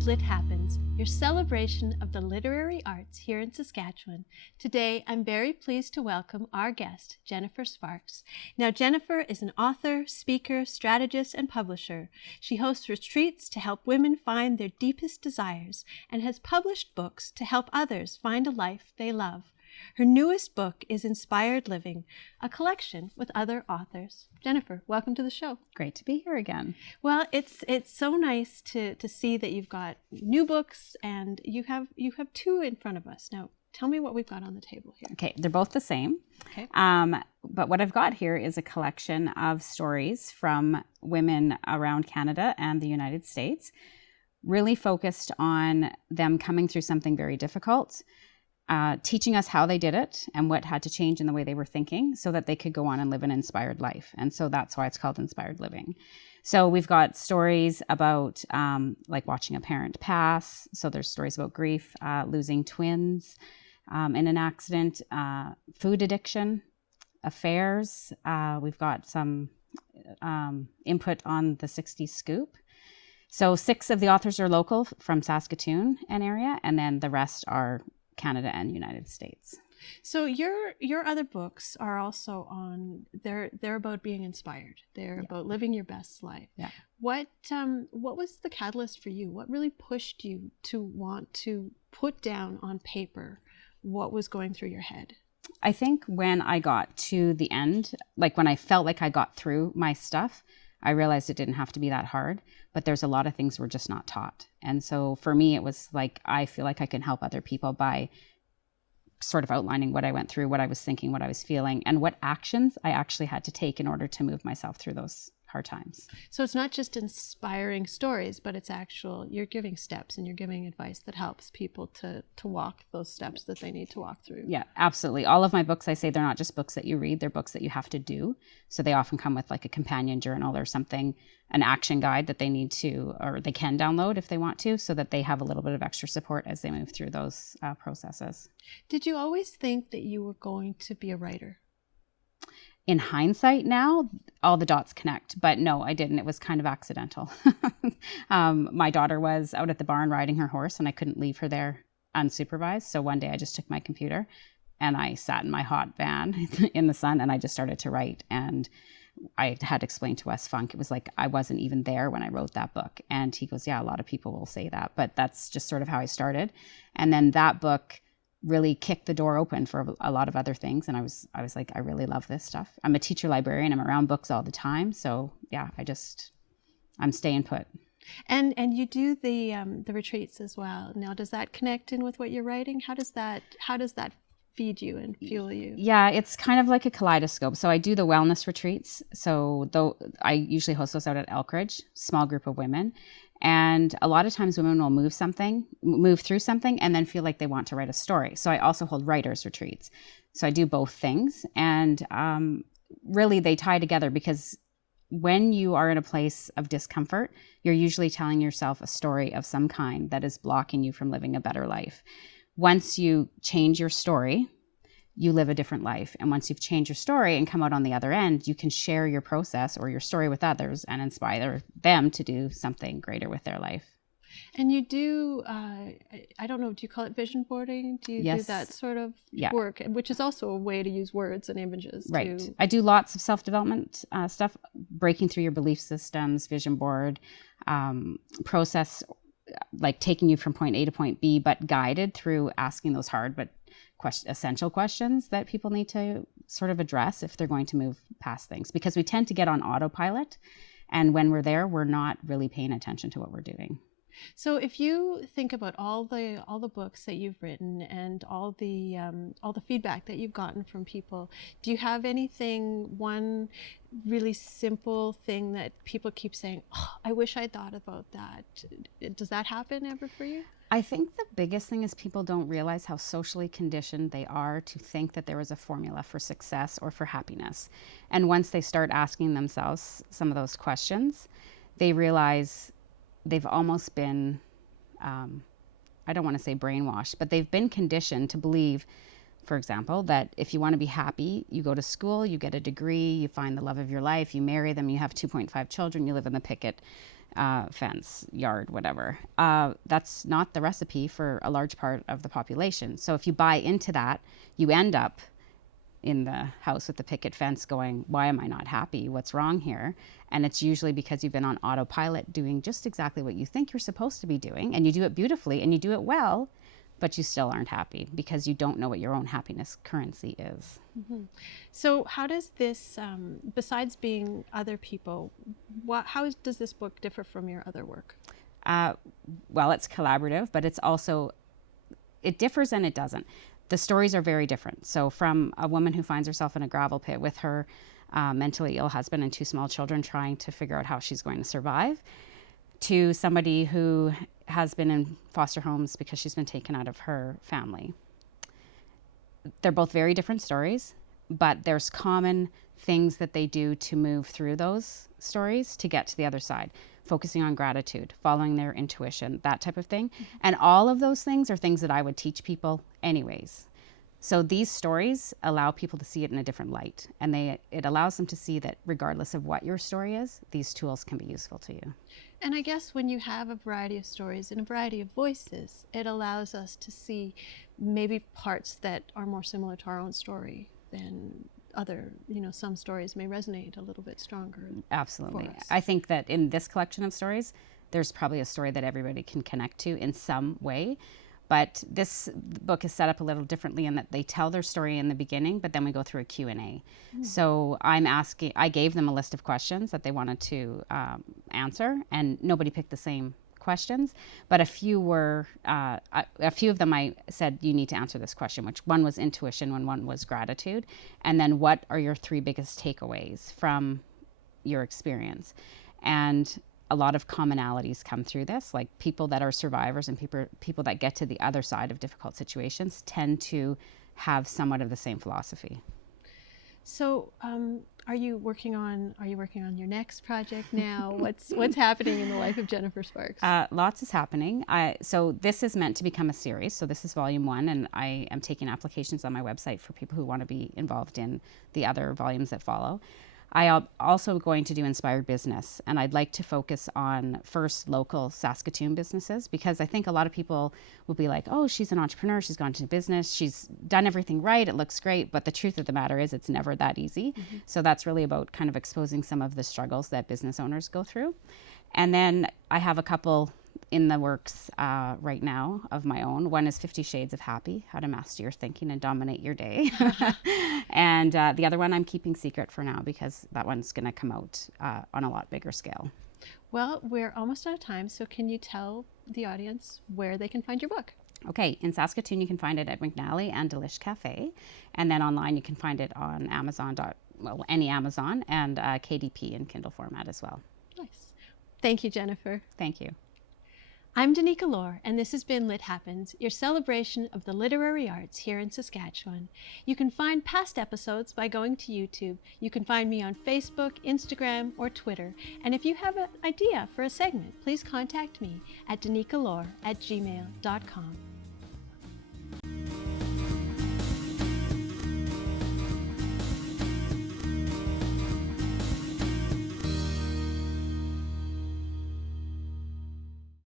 is Lit Happens, your celebration of the literary arts here in Saskatchewan. Today, I'm very pleased to welcome our guest, Jennifer Sparks. Now, Jennifer is an author, speaker, strategist, and publisher. She hosts retreats to help women find their deepest desires and has published books to help others find a life they love. Her newest book is Inspired Living, a collection with other authors. Jennifer, welcome to the show. Great to be here again. Well, it's so nice to see that you've got new books and you have two in front of us. Now, tell me what we've got on the table here. Okay, they're both the same. Okay. But what I've got here is a collection of stories from women around Canada and the United States, really focused on them coming through something very difficult, teaching us how they did it and what had to change in the way they were thinking so that they could go on and live an inspired life. And so that's why it's called Inspired Living. So we've got stories about like watching a parent pass. So there's stories about grief, losing twins in an accident, food addiction, affairs. We've got some input on the 60s scoop. So 6 of the authors are local from Saskatoon and area, and then the rest are Canada and United States. So your other books are also on, they're about being inspired. They're about living your best life. Yeah. What was the catalyst for you? What really pushed you to want to put down on paper what was going through your head? I think when I got to the end, like when I felt like I got through my stuff, I realized it didn't have to be that hard, but there's a lot of things we're just not taught. And so for me, it was like, I feel like I can help other people by sort of outlining what I went through, what I was thinking, what I was feeling, and what actions I actually had to take in order to move myself through those hard times. So it's not just inspiring stories, but it's you're giving steps and you're giving advice that helps people to walk those steps that they need to walk through. Yeah, absolutely. All of my books, I say they're not just books that you read, they're books that you have to do. So they often come with like a companion journal or something, an action guide that they need to, or they can download if they want to, so that they have a little bit of extra support as they move through those processes. Did you always think that you were going to be a writer? In hindsight now, all the dots connect, but no, I didn't. It was kind of accidental. My daughter was out at the barn riding her horse and I couldn't leave her there unsupervised. So one day I just took my computer and I sat in my hot van in the sun and I just started to write. And I had explained to Wes Funk, it was like I wasn't even there when I wrote that book. And he goes, yeah, a lot of people will say that, but that's just sort of how I started. And then that book really kicked the door open for a lot of other things. And I was like, I really love this stuff. I'm a teacher librarian. I'm around books all the time. So yeah, I'm staying put. And you do the retreats as well. Now, does that connect in with what you're writing? How does that feed you and fuel you? Yeah, it's kind of like a kaleidoscope. So I do the wellness retreats. So though I usually host those out at Elkridge, small group of women. And a lot of times women will move through something and then feel like they want to write a story. So I also hold writers' retreats. So I do both things. And really they tie together because when you are in a place of discomfort, you're usually telling yourself a story of some kind that is blocking you from living a better life. Once you change your story, you live a different life. And once you've changed your story and come out on the other end, you can share your process or your story with others and inspire them to do something greater with their life. And you do, I don't know, do you call it vision boarding? Do you do that sort of work, which is also a way to use words and images? Right. I do lots of self-development stuff, breaking through your belief systems, vision board, process, like taking you from point A to point B, but guided through asking those hard but essential questions that people need to sort of address if they're going to move past things, because we tend to get on autopilot, and when we're there, we're not really paying attention to what we're doing. So if you think about all the books that you've written and all the feedback that you've gotten from people, do you have one really simple thing that people keep saying, oh, I wish I'd thought about that? Does that happen ever for you? I think the biggest thing is people don't realize how socially conditioned they are to think that there is a formula for success or for happiness. And once they start asking themselves some of those questions, they realize they've almost been, I don't want to say brainwashed, but they've been conditioned to believe, for example, that if you want to be happy, you go to school, you get a degree, you find the love of your life, you marry them, you have 2.5 children, you live in the picket fence, yard, whatever. That's not the recipe for a large part of the population. So if you buy into that, you end up in the house with the picket fence going, why am I not happy? What's wrong here? And it's usually because you've been on autopilot doing just exactly what you think you're supposed to be doing, and you do it beautifully and you do it well, but you still aren't happy because you don't know what your own happiness currency is. Mm-hmm. So how does this, besides being other people, how does this book differ from your other work? Well, it's collaborative, but it's also, it differs and it doesn't. The stories are very different. So from a woman who finds herself in a gravel pit with her mentally ill husband and 2 small children trying to figure out how she's going to survive, to somebody who has been in foster homes because she's been taken out of her family. They're both very different stories, but there's common things that they do to move through those stories to get to the other side, focusing on gratitude, following their intuition, that type of thing. Mm-hmm. And all of those things are things that I would teach people anyways. So these stories allow people to see it in a different light, and it allows them to see that regardless of what your story is, these tools can be useful to you. And I guess when you have a variety of stories and a variety of voices, it allows us to see maybe parts that are more similar to our own story than other, some stories may resonate a little bit stronger. Absolutely. I think that in this collection of stories, there's probably a story that everybody can connect to in some way. But this book is set up a little differently in that they tell their story in the beginning, but then we go through a Q&A. Mm. So I gave them a list of questions that they wanted to answer, and nobody picked the same questions, but a few of them I said, you need to answer this question, which one was intuition and one was gratitude. And then what are your 3 biggest takeaways from your experience? And a lot of commonalities come through this, like people that are survivors and people that get to the other side of difficult situations tend to have somewhat of the same philosophy. So are you working on your next project now? What's happening in the life of Jennifer Sparks? Lots is happening. So this is meant to become a series. So this is volume 1, and I am taking applications on my website for people who want to be involved in the other volumes that follow. I am also going to do inspired business, and I'd like to focus on first local Saskatoon businesses, because I think a lot of people will be like, oh, she's an entrepreneur, she's gone into business, she's done everything right, it looks great, but the truth of the matter is it's never that easy. Mm-hmm. So that's really about kind of exposing some of the struggles that business owners go through. And then I have a couple in the works right now of my own. One is 50 Shades of Happy, how to master your thinking and dominate your day. And the other one I'm keeping secret for now because that one's going to come out on a lot bigger scale. Well, we're almost out of time, so can you tell the audience where they can find your book? Okay, in Saskatoon you can find it at McNally and Delish Cafe, and then online you can find it on Amazon, any Amazon, and KDP in Kindle format as well. Nice. Thank you, Jennifer. Thank you. I'm Danica Lorer, and this has been Lit Happens, your celebration of the literary arts here in Saskatchewan. You can find past episodes by going to YouTube. You can find me on Facebook, Instagram, or Twitter. And if you have an idea for a segment, please contact me at danicalorer@gmail.com.